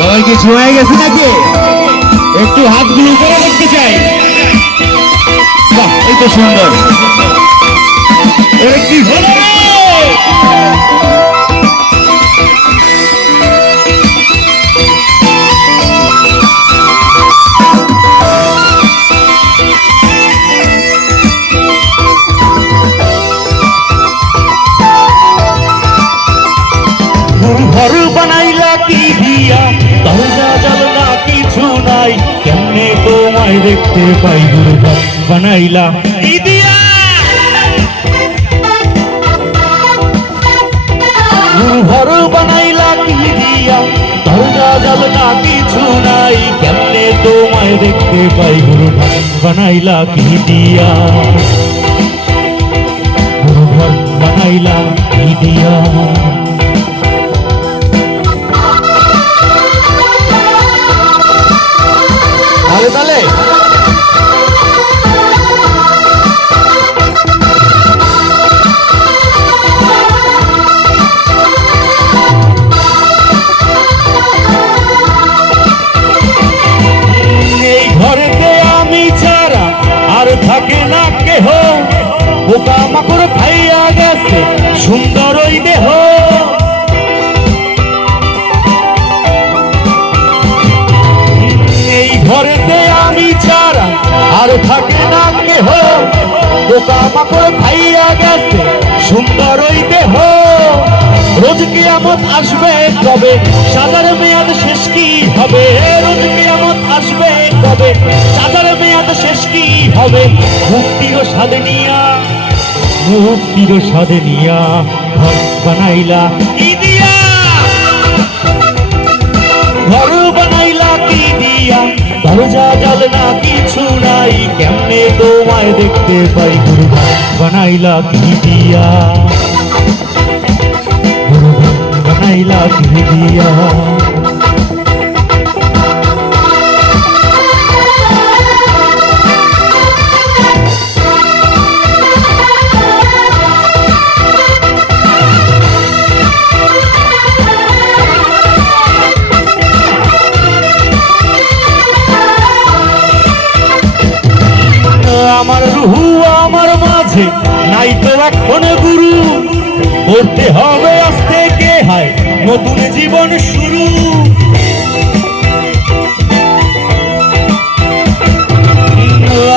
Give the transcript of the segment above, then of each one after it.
সবাই কি ছুঁয়ে গেছে নাকি? একটু হাতগুলো উপরে রাখতে চাই। বাহ, এই তো সুন্দর। এটা কি হলো? ঘর বানাইলা কি দিয়া, দরজা জানলা কিছু নাই, কেমনে তোমায় দেখতে পাই? ঘর বানাইলা কি দিয়া? ঘর বানাইলা কি দিয়া, দরজা জানলা কিছু নাই, কেমনে তোমায় দেখতে পাই? ঘর বানাইলা কি দিয়া? ঘর বানাইলা কি দিয়া? তাহলে এই ঘরেতে আমি ছাড়া আর থাকে না কেহ, বোকা মাকড় খাইয়া গেছে সুন্দর ওই দেহ। এই ঘরেতে আমি ছাড়া আর থাকে না কেহ, বোকা মাকড় খাইয়া গেছে সুন্দর ওই দেহ। রোজ কিয়ামত আসবে কবে, সাজার মেয়াদ শেষ কি হবে? রোজ কিয়ামত আসবে কবে, সাজার মেয়াদ শেষ কি হবে? মুক্তির স্বাদ নিয়া, মুক্তির স্বাদ নিয়া, ঘর বানাইলা কি দিয়া? ঘর বানাইলা কি দিয়া, দরজা জানলা কিছু নাই, কেমনে তোমায় দেখতে পাই? ঘর বানাইলা কি দিয়া? ঘর বানাইলা কি দিয়া? আমার রুহু আমার মাঝে নাই তো এখন গুরু, করতে হবে আজ থেকে হায় নতুন জীবন শুরু।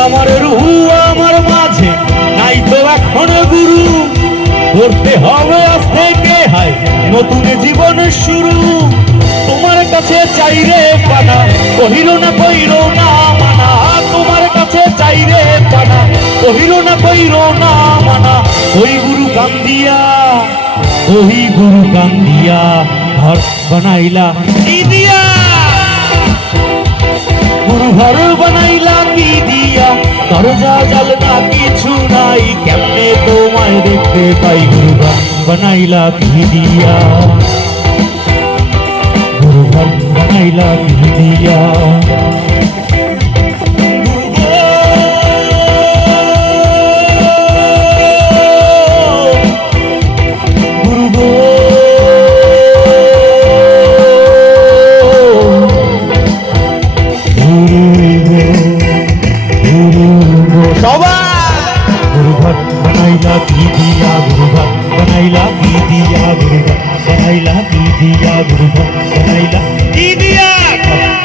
আমার রুহু আমার মাঝে নাই তো এখন গুরু, করতে হবে আজ থেকে হায় নতুন জীবন শুরু। তোমার কাছে চাইরে পানা, কহিরো না কইরো না মানা। তোমার কাছে চাইরে পানা, কহিরো না কইরো না মানা। ওই গুরু কান্দিয়া, ওই গুরু কান্দিয়া, ঘর বানাইলা কি দিয়া? গুরু ঘর বানাইলা কি দিয়া, দরজা জানলা কিছু নাই, কেমনে তোমায় দেখতে পাই? গুরু ঘর বানাইলা কি দিয়া? গুরু ঘর বানাইলা কি দিয়া? বানাইলা কি দিয়া? গুরু ঘর বানাইলা কি দিয়া? গুরু ঘর বানাইলা কি দিয়া? গুরু ঘর বানাইলা কি দিয়া?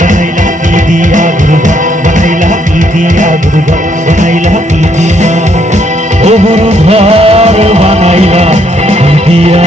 বানাইলা কি দিয়া? গুরু ঘর বানাইলা কি দিয়া? গুরু ঘর বানাইলা কি দিয়া? ও গুরু ঘর বানাইলা কি দিয়া?